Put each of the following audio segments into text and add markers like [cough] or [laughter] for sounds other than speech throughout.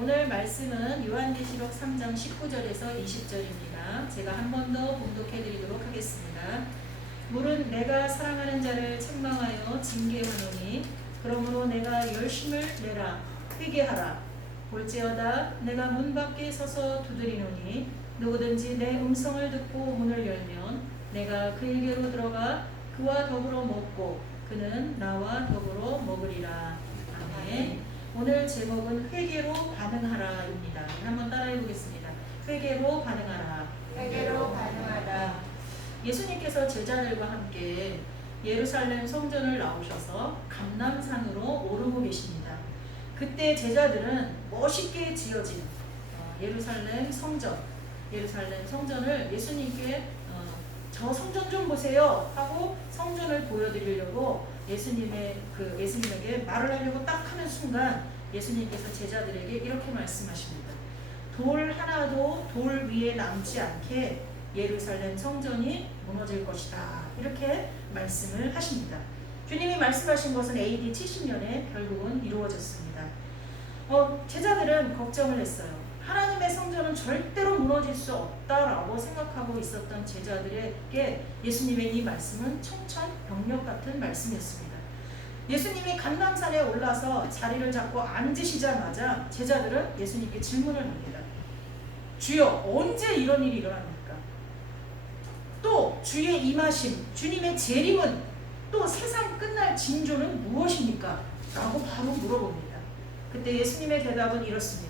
오늘 말씀은 요한계시록 3장 19절에서 20절입니다. 제가 한 번 더 봉독해 드리도록 하겠습니다. 물은 내가 사랑하는 자를 책망하여 징계하노니 그러므로 내가 열심을 내라 회개하라 볼지어다 내가 문 밖에 서서 두드리노니 누구든지 내 음성을 듣고 문을 열면 내가 그에게로 들어가 그와 더불어 먹고 그는 나와 더불어 먹으리라 아멘 오늘 제목은 회개로 반응하라입니다 한번 따라해 보겠습니다 회개로 반응하라 회개로 반응하라. 예수님께서 제자들과 함께 예루살렘 성전을 나오셔서 감남산으로 오르고 계십니다. 그때 제자들은 멋있게 지어진 어, 예루살렘 성전, 예루살렘 성전을 예수님께 어, 저 성전 좀 보세요 하고 성전을 보여드리려고 예수님의 그 예수님에게 말을 하려고 딱 하는 순간 예수님께서 제자들에게 이렇게 말씀하십니다. 돌 하나도 돌 위에 남지 않게 예루살렘 성전이 무너질 것이다. 이렇게 말씀을 하십니다. 주님이 말씀하신 것은 AD 70년에 결국은 이루어졌습니다. 어, 제자들은 걱정을 했어요. 하나님의 성전은 절대로 무너질 수 없다라고 생각하고 있었던 제자들에게 예수님의 이 말씀은 청천벽력 같은 말씀이었습니다. 예수님이 감남산에 올라서 자리를 잡고 앉으시자마자 제자들은 예수님께 질문을 합니다. 주여 언제 이런 일이 일어납니까? 또 주의 임하심, 주님의 재림은 또 세상 끝날 징조는 무엇입니까? 라고 바로 물어봅니다. 그때 예수님의 대답은 이렇습니다.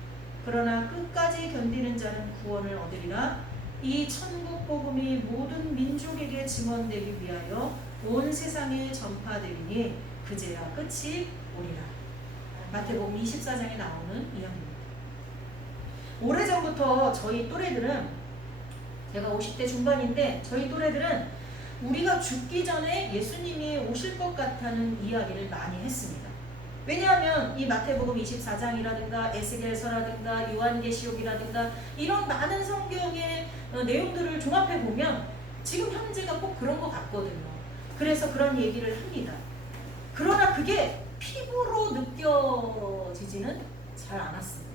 그러나 끝까지 견디는 자는 구원을 얻으리라. 이 천국 복음이 모든 민족에게 증언되기 위하여 온 세상에 전파되리니 그제야 끝이 오리라. 마태복음 24장에 나오는 이야기입니다. 오래전부터 저희 또래들은 제가 50대 중반인데 저희 또래들은 우리가 죽기 전에 예수님이 오실 것 같다는 이야기를 많이 했습니다. 왜냐하면 이 마태복음 24장이라든가 에스겔서라든가 요한계시록이라든가 이런 많은 성경의 어, 내용들을 종합해 보면 지금 현재가 꼭 그런 것 같거든요. 그래서 그런 얘기를 합니다. 그러나 그게 피부로 느껴지지는 잘 않았습니다.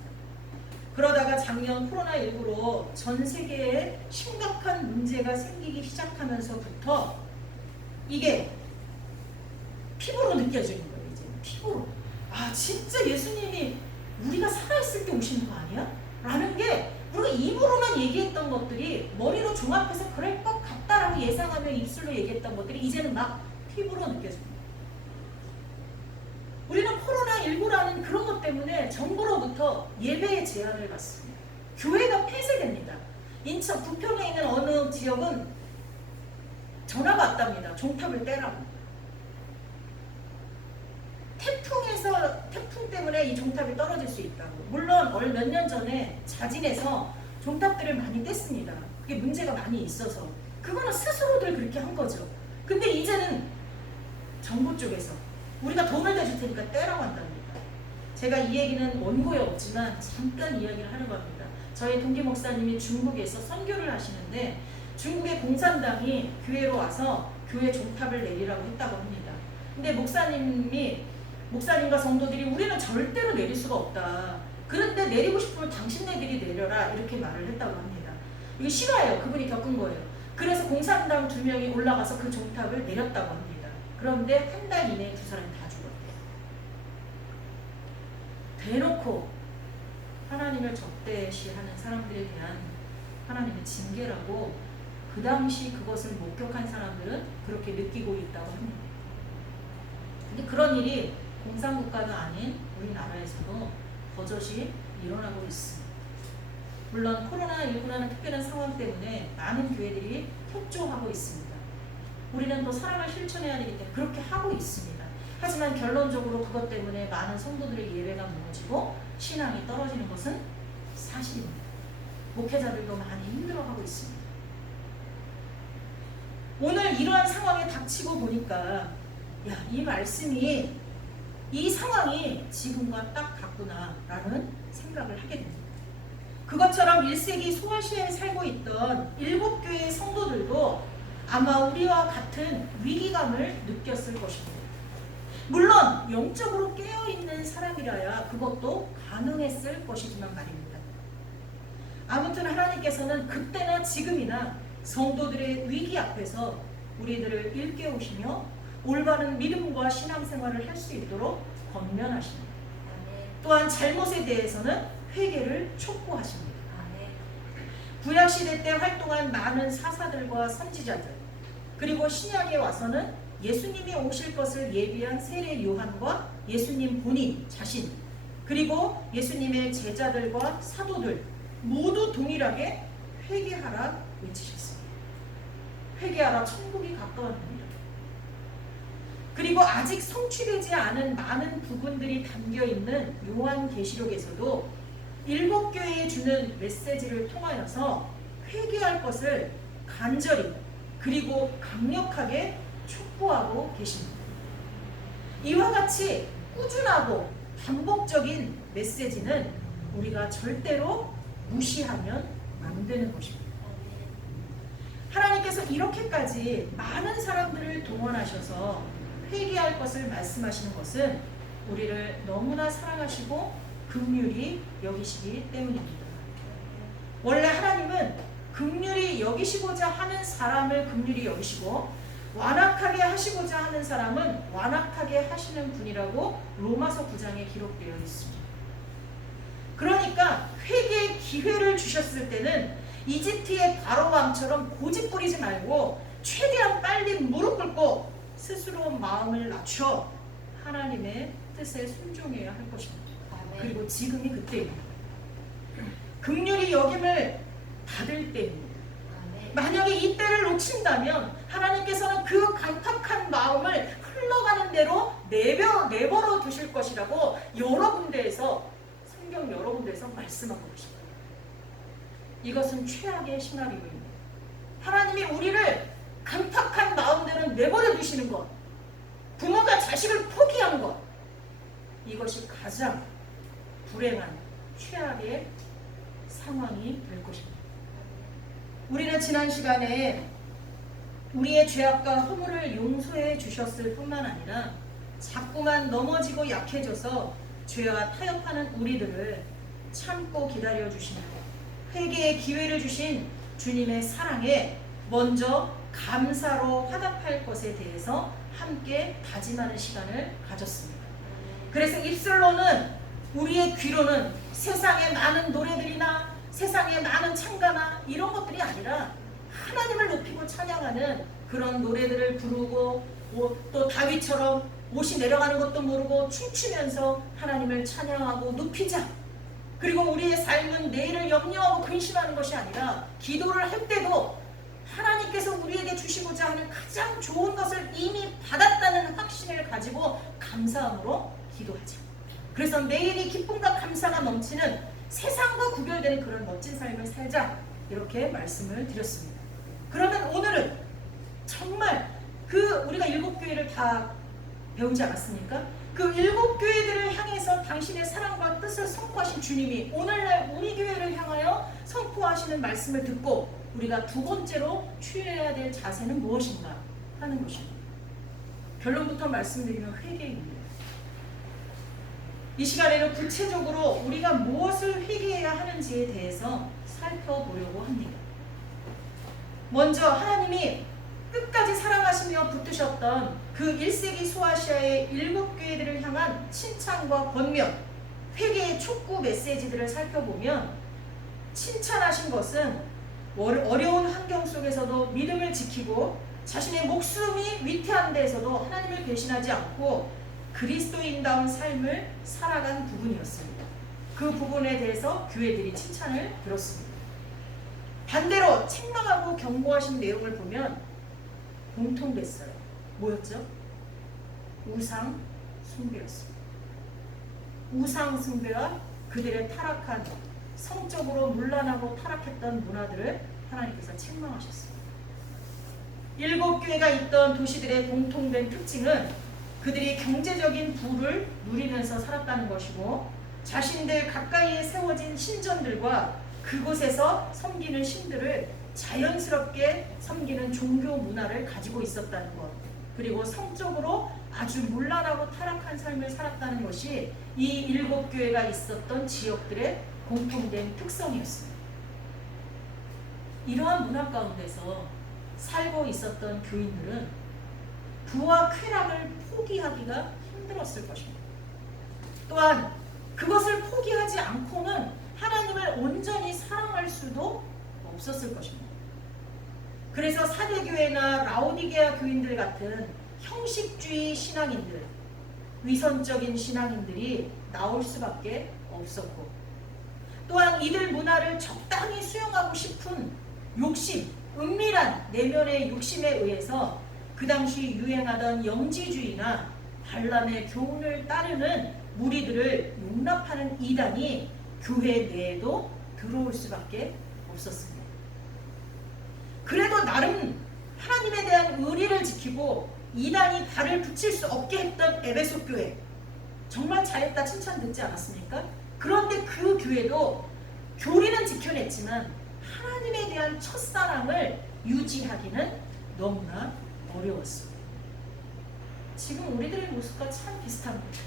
그러다가 작년 코로나19로 전 세계에 심각한 문제가 생기기 시작하면서부터 이게 피부로 느껴지는 거예요. 피부로. 아, 진짜 예수님이 우리가 살아있을 때 오시는 거 아니야? 라는 게 우리가 입으로만 얘기했던 것들이 머리로 종합해서 그럴 것 같다라고 예상하며 입술로 얘기했던 것들이 이제는 막 피부로 느껴집니다. 우리는 코로나19라는 그런 것 때문에 정부로부터 예배의 제한을 받습니다. 교회가 폐쇄됩니다. 인천 부평에 있는 어느 지역은 전화가 왔답니다. 종탑을 떼라고. 태풍에서 태풍 때문에 이 종탑이 떨어질 수 있다고. 물론 몇 년 전에 자진해서 종탑들을 많이 뗐습니다. 그게 문제가 많이 있어서 그거는 스스로들 그렇게 한 거죠. 근데 이제는 정부 쪽에서 우리가 돈을 내줄 테니까 떼라고 한답니다. 제가 이 얘기는 원고에 없지만 잠깐 이야기를 하려고 합니다. 저희 동기 목사님이 중국에서 선교를 하시는데 중국의 공산당이 교회로 와서 교회 종탑을 내리라고 했다고 합니다. 근데 목사님이 목사님과 성도들이 우리는 절대로 내릴 수가 없다. 그런데 내리고 싶으면 당신네들이 내려라 이렇게 말을 했다고 합니다. 이게 실화예요. 그분이 겪은 거예요. 그래서 공산당 두 명이 올라가서 그 종탑을 내렸다고 합니다. 그런데 한 달 이내에 두 사람이 다 죽었대요. 대놓고 하나님을 적대시하는 사람들에 대한 하나님의 징계라고 그 당시 그것을 목격한 사람들은 그렇게 느끼고 있다고 합니다. 근데 그런 일이 공산국가가 아닌 우리나라에서도 버젓이 일어나고 있습니다. 물론 코로나19라는 특별한 상황 때문에 많은 교회들이 협조하고 있습니다. 우리는 또 사랑을 실천해야 되기 때문에 그렇게 하고 있습니다. 하지만 결론적으로 그것 때문에 많은 성도들의 예배가 무너지고 신앙이 떨어지는 것은 사실입니다. 목회자들도 많이 힘들어하고 있습니다. 오늘 이러한 상황에 닥치고 보니까 야, 이 말씀이 이 상황이 지금과 딱 같구나라는 생각을 하게 됩니다. 그것처럼 1세기 소아시아에 살고 있던 일곱 교회의 성도들도 아마 우리와 같은 위기감을 느꼈을 것입니다. 물론 영적으로 깨어있는 사람이라야 그것도 가능했을 것이지만 말입니다. 아무튼 하나님께서는 그때나 지금이나 성도들의 위기 앞에서 우리들을 일깨우시며 올바른 믿음과 신앙생활을 할 수 있도록 권면하십니다. 또한 잘못에 대해서는 회개를 촉구하십니다. 아멘. 구약 시대 때 활동한 많은 사사들과 선지자들 그리고 신약에 와서는 예수님이 오실 것을 예비한 세례 요한과 예수님 본인 자신 그리고 예수님의 제자들과 사도들 모두 동일하게 회개하라 외치셨습니다. 회개하라 천국이 가까웠습니다. 그리고 아직 성취되지 않은 많은 부분들이 담겨 있는 요한 계시록에서도 일곱 교회에 주는 메시지를 통하여서 회개할 것을 간절히 그리고 강력하게 촉구하고 계십니다. 이와 같이 꾸준하고 반복적인 메시지는 우리가 절대로 무시하면 안 되는 것입니다. 하나님께서 이렇게까지 많은 사람들을 동원하셔서 회개할 것을 말씀하시는 것은 우리를 너무나 사랑하시고 긍휼히 여기시기 때문입니다. 원래 하나님은 긍휼히 여기시고자 하는 사람을 긍휼히 여기시고 완악하게 하시고자 하는 사람은 완악하게 하시는 분이라고 로마서 9장에 기록되어 있습니다. 그러니까 회개의 기회를 주셨을 때는 이집트의 바로 왕처럼 고집 부리지 말고 최대한 빨리 무릎 꿇고 스스로 마음을 낮춰 하나님의 뜻에 순종해야 할 것입니다. 아멘. 그리고 지금이 그때입니다. 극률이 여김을 받을 때입니다. 아멘. 만약에 이 때를 놓친다면 하나님께서는 그 강팍한 마음을 흘러가는 대로 내버, 내버려 두실 것이라고 여러 군데에서 성경 여러 군데에서 말씀하고 계십니다. 이것은 최악의 시나리오입니다. 하나님이 우리를 내버려 두시는 것, 부모가 자식을 포기하는 것, 이것이 가장 불행한 최악의 상황이 될 것입니다. 우리는 지난 시간에 우리의 죄악과 허물을 용서해 주셨을 뿐만 아니라 자꾸만 넘어지고 약해져서 죄와 타협하는 우리들을 참고 기다려 주시는 회개의 기회를 주신 주님의 사랑에 먼저 감사로 화답할 것에 대해서 함께 다짐하는 시간을 가졌습니다. 그래서 입술로는 우리의 귀로는 세상의 많은 노래들이나 세상의 많은 찬가나 이런 것들이 아니라 하나님을 높이고 찬양하는 그런 노래들을 부르고 오- 또 다윗처럼 옷이 내려가는 것도 모르고 춤추면서 하나님을 찬양하고 높이자. 그리고 우리의 삶은 내일을 염려하고 근심하는 것이 아니라 기도를 할 때도 하나님께서 우리에게 주시고자 하는 가장 좋은 것을 이미 받았다는 확신을 가지고 감사함으로 기도하자. 그래서 내일이 기쁨과 감사가 넘치는 세상과 구별되는 그런 멋진 삶을 살자. 이렇게 말씀을 드렸습니다. 그러면 오늘은 정말 그 우리가 일곱 교회를 다 배우지 않았습니까? 그 일곱 교회들을 향해서 당신의 사랑과 뜻을 선포하신 주님이 오늘날 우리 교회를 향하여 선포하시는 말씀을 듣고 우리가 두 번째로 취해야 될 자세는 무엇인가 하는 것입니다. 결론부터 말씀드리면 회개입니다. 이 시간에는 구체적으로 우리가 무엇을 회개해야 하는지에 대해서 살펴보려고 합니다. 먼저 하나님이 끝까지 사랑하시며 붙드셨던 그 1세기 소아시아의 일곱 교회들을 향한 칭찬과 권면 회개의 촉구 메시지들을 살펴보면 칭찬하신 것은 월- 어려운 환경 속에서도 믿음을 지키고 자신의 목숨이 위태한 데에서도 하나님을 배신하지 않고 그리스도인다운 삶을 살아간 부분이었습니다. 그 부분에 대해서 교회들이 칭찬을 들었습니다. 반대로 책망하고 경고하신 내용을 보면 공통됐어요. 뭐였죠? 우상 숭배였습니다. 우상 숭배와 그들의 타락한 성적으로 문란하고 타락했던 문화들을 하나님께서 책망하셨습니다. 일곱 교회가 있던 도시들의 공통된 특징은 그들이 경제적인 부를 누리면서 살았다는 것이고 자신들 가까이에 세워진 신전들과 그곳에서 섬기는 신들을 자연스럽게 섬기는 종교 문화를 가지고 있었다는 것 그리고 성적으로 아주 문란하고 타락한 삶을 살았다는 것이 이 일곱 교회가 있었던 지역들의 공통된 특성이었습니다. 이러한 문화 가운데서 살고 있었던 교인들은 부와 쾌락을 포기하기가 힘들었을 것입니다. 또한 그것을 포기하지 않고는 하나님을 온전히 사랑할 수도 없었을 것입니다. 그래서 사대교회나 라오디게아 교인들 같은 형식주의 신앙인들, 위선적인 신앙인들이 나올 수밖에 없었고 또한 이들 문화를 적당히 수용하고 싶은 욕심, 은밀한 내면의 욕심에 의해서 그 당시 유행하던 영지주의나 반람의 교훈을 따르는 무리들을 용납하는 이단이 교회 내에도 들어올 수밖에 없었습니다. 그래도 나름 하나님에 대한 의리를 지키고 이단이 발을 붙일 수 없게 했던 에베소 교회 정말 잘했다 칭찬 듣지 않았습니까? 그런데 그 교회도 교리는 지켜냈지만 하나님에 대한 첫사랑을 유지하기는 너무나 어려웠습니다. 지금 우리들의 모습과 참 비슷한 거죠.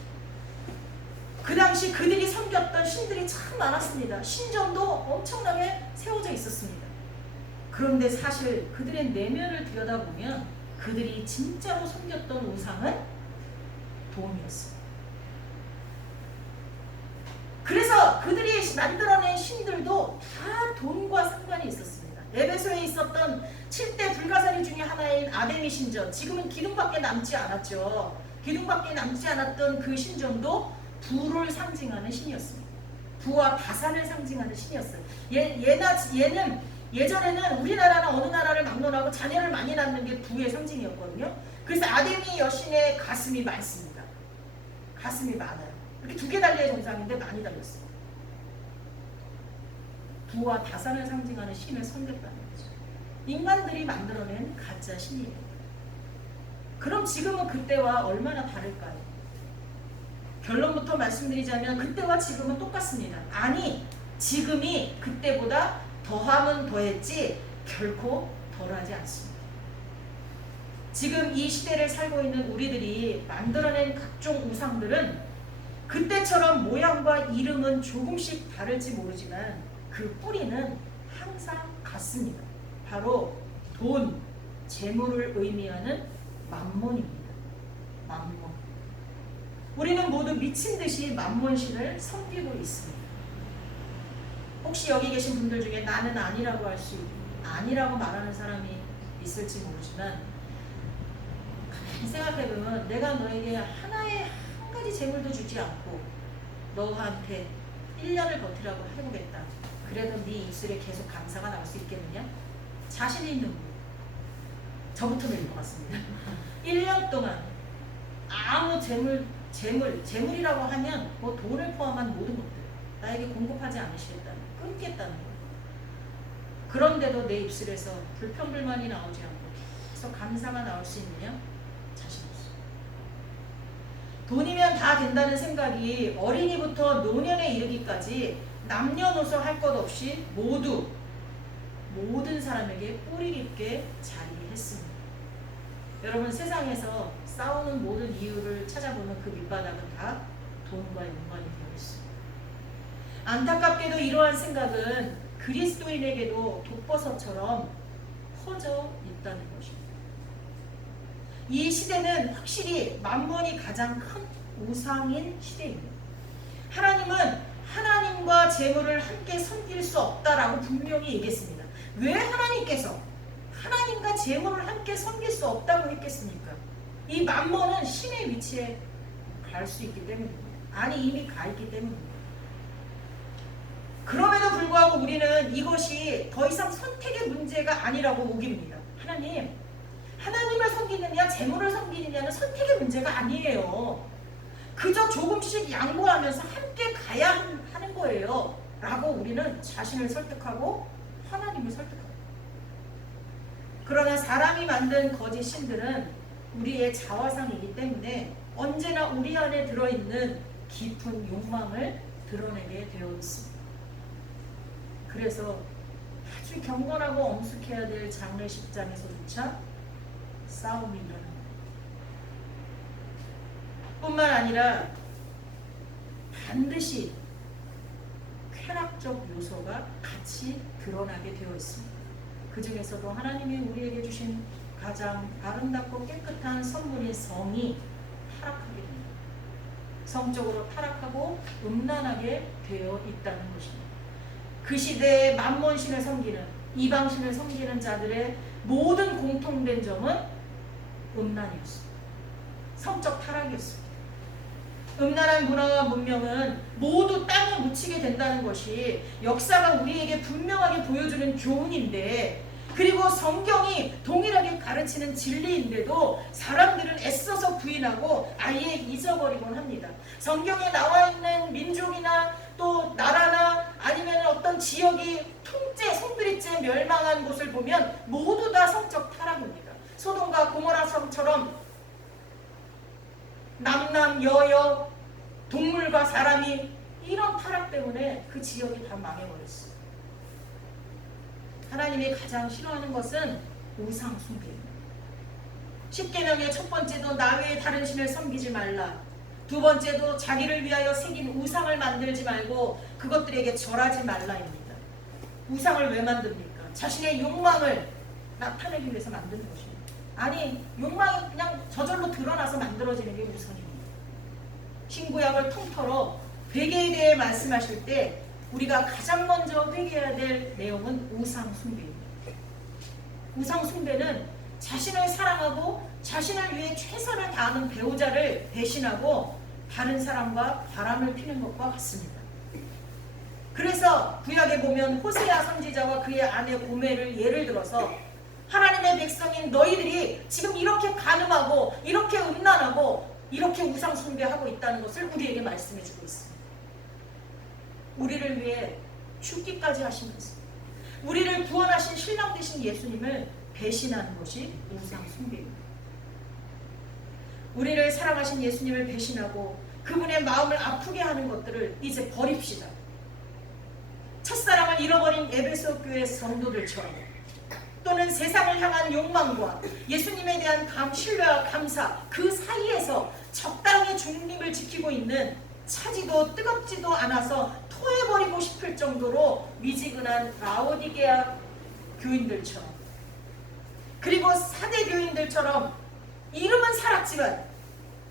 그 당시 그들이 섬겼던 신들이 참 많았습니다. 신전도 엄청나게 세워져 있었습니다. 그런데 사실 그들의 내면을 들여다보면 그들이 진짜로 섬겼던 우상은 돈이었습니다. 그래서 그들이 만들어낸 신들도 다 돈과 상관이 있었습니다. 에베소에 있었던 7대 불가사리 중에 하나인 아데미 신전, 지금은 기둥밖에 남지 않았죠. 기둥밖에 남지 않았던 그 신전도 부를 상징하는 신이었습니다. 부와 다산을 상징하는 신이었어요. 얘, 얘나, 얘는 예전에는 우리나라나 어느 나라를 막론하고 자녀를 많이 낳는 게 부의 상징이었거든요. 그래서 아데미 여신의 가슴이 많습니다. 가슴이 많아요. 이렇게 두 개 달려야 정상인데 많이 달렸어요. 부와 다산을 상징하는 신을 섬겼다는 거죠. 인간들이 만들어낸 가짜 신이에요. 그럼 지금은 그때와 얼마나 다를까요? 결론부터 말씀드리자면 그때와 지금은 똑같습니다. 아니, 지금이 그때보다 더하면 더했지 결코 덜하지 않습니다. 지금 이 시대를 살고 있는 우리들이 만들어낸 각종 우상들은 그때처럼 모양과 이름은 조금씩 다를지 모르지만 그 뿌리는 항상 같습니다. 바로 돈, 재물을 의미하는 만몬입니다. 만몬. 우리는 모두 미친 듯이 만몬신을 섬기고 있습니다. 혹시 여기 계신 분들 중에 나는 아니라고 할 수, 아니라고 말하는 사람이 있을지 모르지만 생각해보면 내가 너에게 하나의 한 가지 재물도 주지 않고 너한테 1년을 버티라고 해보겠다. 그래도 네 입술에 계속 감사가 나올 수 있겠느냐? 자신 있는 분. 저부터 낼것 같습니다. [laughs] 1년 동안 아무 재물, 재물, 재물이라고 하면 뭐 돈을 포함한 모든 것들 나에게 공급하지 않으시겠다는 끊겠다는 거. 그런데도 내 입술에서 불평불만이 나오지 않고 계속 감사가 나올 수 있느냐? 돈이면 다 된다는 생각이 어린이부터 노년에 이르기까지 남녀노소 할 것 없이 모두 모든 사람에게 뿌리 깊게 자리했습니다. 여러분 세상에서 싸우는 모든 이유를 찾아보면 그 밑바닥은 다 돈과 연관이 되어 있습니다. 안타깝게도 이러한 생각은 그리스도인에게도 독버섯처럼 퍼져 있다는 것입니다. 이 시대는 확실히 만번이 가장 큰 우상인 시대입니다. 하나님은 하나님과 재물을 함께 섬길 수 없다라고 분명히 얘기했습니다. 왜 하나님께서 하나님과 재물을 함께 섬길 수 없다고 했겠습니까? 이 만몬은 신의 위치에 갈 수 있기 때문입니다. 아니 이미 가 있기 때문입니다. 그럼에도 불구하고 우리는 이것이 더 이상 선택의 문제가 아니라고 우깁니다. 하나님, 하나님을 섬기느냐 재물을 섬기느냐는 선택의 문제가 아니에요. 그저 조금씩 양보하면서 함께 가야 하는 거예요. 라고 우리는 자신을 설득하고 하나님을 설득합니다. 그러나 사람이 만든 거짓 신들은 우리의 자화상이기 때문에 언제나 우리 안에 들어있는 깊은 욕망을 드러내게 되어 있습니다. 그래서 아주 경건하고 엄숙해야 될 장례식장에서조차 싸움이 일어납니다. 뿐만 아니라 반드시 쾌락적 요소가 같이 드러나게 되어 있습니다. 그 중에서도 하나님이 우리에게 주신 가장 아름답고 깨끗한 선물인 성이 타락하게 됩니다. 성적으로 타락하고 음란하게 되어 있다는 것입니다. 그 시대에 만몬신을 섬기는 이방신을 섬기는 자들의 모든 공통된 점은 음란이었습니다. 성적 타락이었습니다. 음란한 문화와 문명은 모두 땅에 묻히게 된다는 것이 역사가 우리에게 분명하게 보여주는 교훈인데 그리고 성경이 동일하게 가르치는 진리인데도 사람들은 애써서 부인하고 아예 잊어버리곤 합니다. 성경에 나와 있는 민족이나 또 나라나 아니면 어떤 지역이 통째 송두리째 멸망한 곳을 보면 모두 다 성적 타락입니다. 소돔과 고모라 성처럼 남남 여여 동물과 사람이 이런 타락 때문에 그 지역이 다 망해버렸어요. 하나님이 가장 싫어하는 것은 우상 숭배입니다. 십계명의 첫 번째도 나 외에 다른 신을 섬기지 말라. 두 번째도 자기를 위하여 새긴 우상을 만들지 말고 그것들에게 절하지 말라입니다. 우상을 왜 만듭니까? 자신의 욕망을 나타내기 위해서 만드는 것입니다. 아니 욕망이 그냥 저절로 드러나서 만들어지는 게 우상입니다. 신구약을 통틀어 회개에 대해 말씀하실 때 우리가 가장 먼저 회개해야 될 내용은 우상 숭배입니다. 우상 숭배는 자신을 사랑하고 자신을 위해 최선을 다하는 배우자를 배신하고 다른 사람과 바람을 피는 것과 같습니다. 그래서 구약에 보면 호세아 선지자와 그의 아내 고멜을 예를 들어서 하나님의 백성인 너희들이 지금 이렇게 가늠하고 이렇게 음란하고 이렇게 우상 숭배하고 있다는 것을 우리에게 말씀해 주고 있습니다. 우리를 위해 죽기까지 하시면서 우리를 구원하신 신랑 되신 예수님을 배신하는 것이 우상 숭배입니다. 우리를 사랑하신 예수님을 배신하고 그분의 마음을 아프게 하는 것들을 이제 버립시다. 첫사랑을 잃어버린 에베소 교회 성도들처럼 또는 세상을 향한 욕망과 예수님에 대한 감, 신뢰와 감사 그 사이에서 적당히 중립을 지키고 있는 차지도 뜨겁지도 않아서 토해버리고 싶을 정도로 미지근한 라오디게아 교인들처럼 그리고 사대 교인들처럼 이름은 살았지만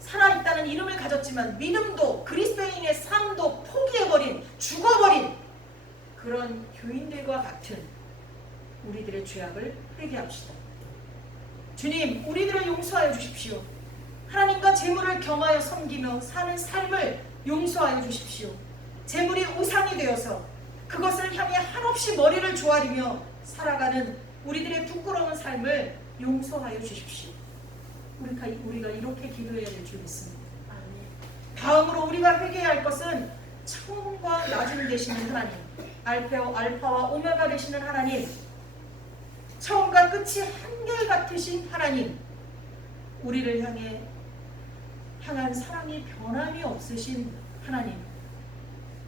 살아있다는 이름을 가졌지만 믿음도 그리스도인의 삶도 포기해버린 죽어버린 그런 교인들과 같은 우리들의 죄악을 회개합시다. 주님, 우리들을 용서하여 주십시오. 하나님과 재물을 경하여 섬기며 사는 삶을 용서하여 주십시오. 재물이 우상이 되어서 그것을 향해 한없이 머리를 조아리며 살아가는 우리들의 부끄러운 삶을 용서하여 주십시오. 우리가, 우리가 이렇게 기도해야 될 줄 믿습니다. 다음으로 우리가 회개해야 할 것은 처음과 나중 되시는 하나님, 알파와 오메가 되시는 하나님, 처음과 끝이 한결같으신 하나님, 우리를 향해 향한 사랑이 변함이 없으신 하나님,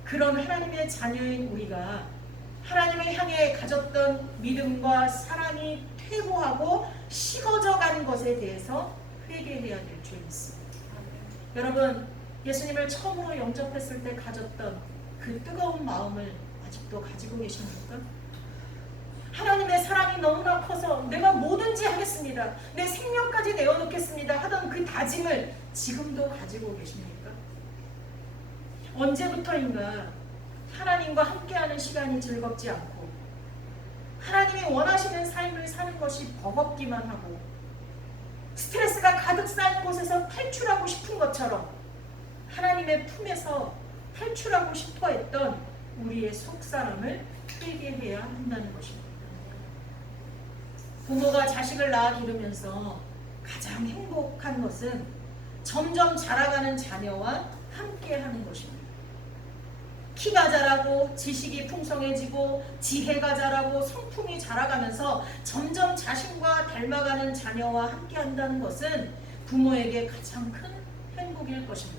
그런 하나님의 자녀인 우리가 하나님을 향해 가졌던 믿음과 사랑이 퇴보하고 식어져 가는 것에 대해서 회개해야 될 줄 믿습니다. 여러분, 예수님을 처음으로 영접했을 때 가졌던 그 뜨거운 마음을 아직도 가지고 계십니까? 하나님의 사랑이 너무나 커서 내가 뭐든지 하겠습니다. 내 생명까지 내어놓겠습니다. 하던 그 다짐을 지금도 가지고 계십니까? 언제부터인가 하나님과 함께하는 시간이 즐겁지 않고 하나님이 원하시는 삶을 사는 것이 버겁기만 하고 스트레스가 가득 쌓인 곳에서 탈출하고 싶은 것처럼 하나님의 품에서 탈출하고 싶어 했던 우리의 속사람을 회개해야 한다는 것입니다. 부모가 자식을 낳아 기르면서 가장 행복한 것은 점점 자라가는 자녀와 함께 하는 것입니다. 키가 자라고 지식이 풍성해지고 지혜가 자라고 성품이 자라가면서 점점 자신과 닮아가는 자녀와 함께 한다는 것은 부모에게 가장 큰 행복일 것입니다.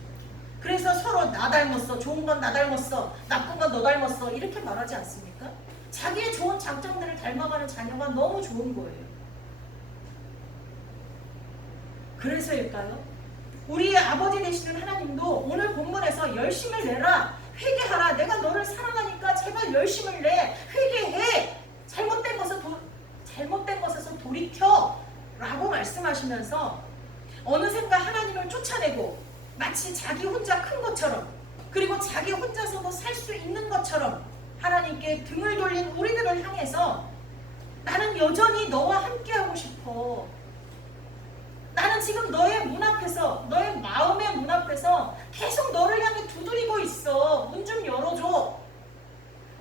그래서 서로 나 닮았어. 좋은 건 나 닮았어. 나쁜 건 너 닮았어. 이렇게 말하지 않습니까? 자기의 좋은 장점들을 닮아가는 자녀가 너무 좋은 거예요. 그래서일까요? 우리의 아버지 되시는 하나님도 오늘 본문에서 열심을 내라. 회개하라. 내가 너를 사랑하니까 제발 열심을 내. 회개해. 잘못된 것을 도, 잘못된 것에서 돌이켜. 라고 말씀하시면서 어느샌가 하나님을 쫓아내고 마치 자기 혼자 큰 것처럼 그리고 자기 혼자서도 살 수 있는 것처럼 하나님께 등을 돌린 우리들을 향해서 나는 여전히 너와 함께하고 싶어. 나는 지금 너의 문 앞에서 너의 마음의 문 앞에서 계속 너를 향해 두드리고 있어. 문 좀 열어줘.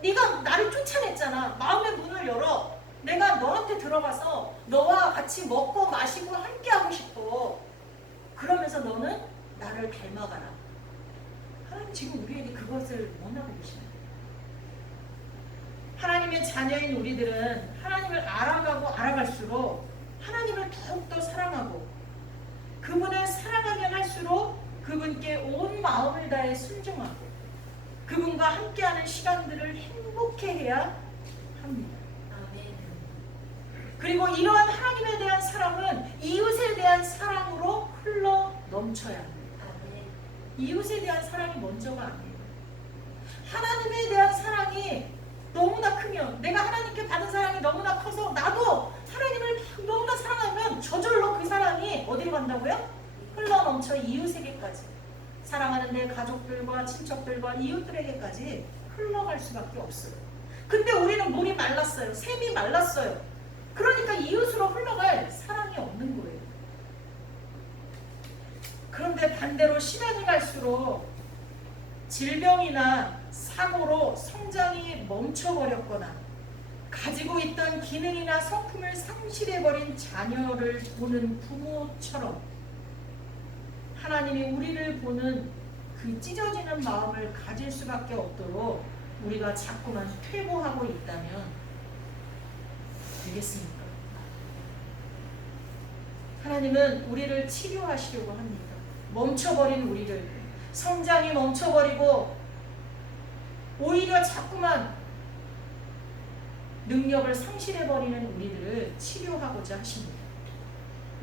네가 나를 쫓아냈잖아. 마음의 문을 열어. 내가 너한테 들어가서 너와 같이 먹고 마시고 함께하고 싶어. 그러면서 너는 나를 닮아가라. 하나님 지금 우리에게 그것을 원하고 계십니다. 하나님의 자녀인 우리들은 하나님을 알아가고 알아갈수록 하나님을 더욱더 사랑하고 그분을 사랑하면 할수록 그분께 온 마음을 다해 순종하고 그분과 함께하는 시간들을 행복해 해야 합니다. 아멘. 그리고 이러한 하나님에 대한 사랑은 이웃에 대한 사랑으로 흘러 넘쳐야 합니다. 아멘. 이웃에 대한 사랑이 먼저가 아니에요. 하나님에 대한 사랑이 너무나 크면 내가 하나님께 받은 사랑이 너무나 커서 나도 하나님을 너무나 사랑하면 저절로 그 사랑이 어디로 간다고요? 흘러 넘쳐 이웃에게까지 사랑하는 내 가족들과 친척들과 이웃들에게까지 흘러갈 수밖에 없어요. 근데 우리는 물이 말랐어요. 샘이 말랐어요. 그러니까 이웃으로 흘러갈 사랑이 없는 거예요. 그런데 반대로 시간이 갈수록 질병이나 사고로 성장이 멈춰버렸거나 가지고 있던 기능이나 성품을 상실해버린 자녀를 보는 부모처럼 하나님이 우리를 보는 그 찢어지는 마음을 가질 수밖에 없도록 우리가 자꾸만 퇴보하고 있다면 되겠습니까? 하나님은 우리를 치료하시려고 합니다. 멈춰버린 우리를 성장이 멈춰버리고 오히려 자꾸만 능력을 상실해버리는 우리들을 치료하고자 하십니다.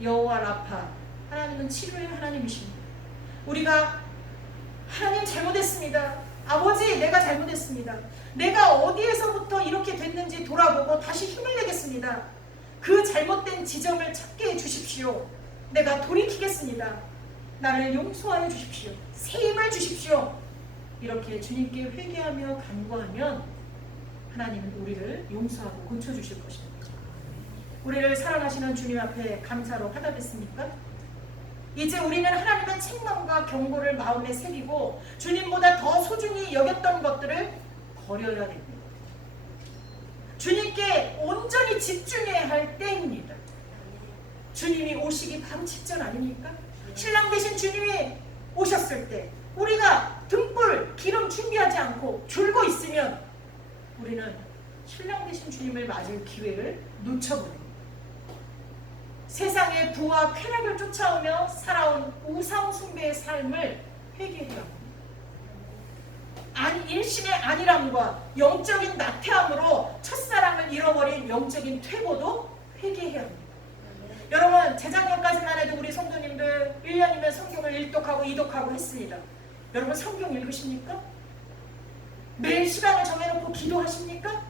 여호와 라파 하나님은 치료의 하나님이십니다. 우리가 하나님 잘못했습니다. 아버지 내가 잘못했습니다. 내가 어디에서부터 이렇게 됐는지 돌아보고 다시 힘을 내겠습니다. 그 잘못된 지점을 찾게 해 주십시오. 내가 돌이키겠습니다. 나를 용서하여 주십시오. 새 힘을 주십시오. 이렇게 주님께 회개하며 간구하면 하나님은 우리를 용서하고 고쳐주실 것입니다. 우리를 사랑하시는 주님 앞에 감사로 화답했습니까? 이제 우리는 하나님의 책망과 경고를 마음에 새기고 주님보다 더 소중히 여겼던 것들을 버려야 됩니다. 주님께 온전히 집중해야 할 때입니다. 주님이 오시기 바로 직전 아닙니까? 신랑 되신 주님이 오셨을 때 우리가 등불 기름 준비하지 않고 졸고 있으면 우리는 신랑 되신 주님을 맞을 기회를 놓쳐버립니다. 세상의 부와 쾌락을 쫓아오며 살아온 우상 숭배의 삶을 회개해야 합니다. 아니 일심의 안일함과 영적인 나태함으로 첫사랑을 잃어버린 영적인 퇴보도 회개해야 합니다. 여러분 재작년까지만 해도 우리 성도님들 1년이면 성경을 일독하고 이독하고 했습니다. 여러분 성경 읽으십니까? 매일 시간을 정해놓고 기도하십니까?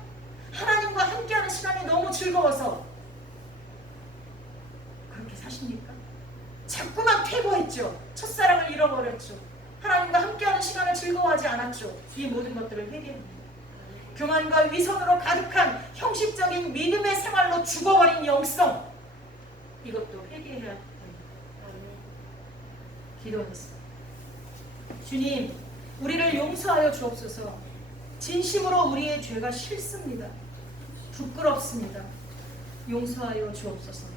하나님과 함께하는 시간이 너무 즐거워서 그렇게 사십니까? 자꾸만 퇴보했죠. 첫사랑을 잃어버렸죠. 하나님과 함께하는 시간을 즐거워하지 않았죠. 이 모든 것들을 회개합니다. 교만과 위선으로 가득한 형식적인 믿음의 생활로 죽어버린 영성 이것도 회개해야 합니다. 기도하겠습니다. 주님, 우리를 용서하여 주옵소서. 진심으로 우리의 죄가 싫습니다. 부끄럽습니다. 용서하여 주옵소서.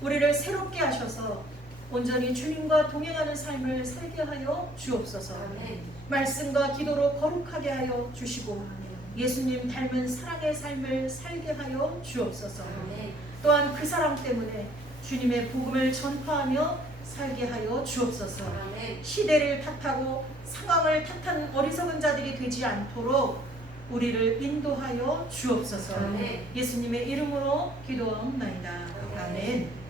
우리를 새롭게 하셔서 온전히 주님과 동행하는 삶을 살게 하여 주옵소서. 말씀과 기도로 거룩하게 하여 주시고 예수님 닮은 사랑의 삶을 살게 하여 주옵소서. 또한 그 사람 때문에 주님의 복음을 전파하며 살게 하여 주옵소서. 시대를 탓하고 상황을 탓하는 어리석은 자들이 되지 않도록 우리를 인도하여 주옵소서. 예수님의 이름으로 기도하옵나이다. 아멘.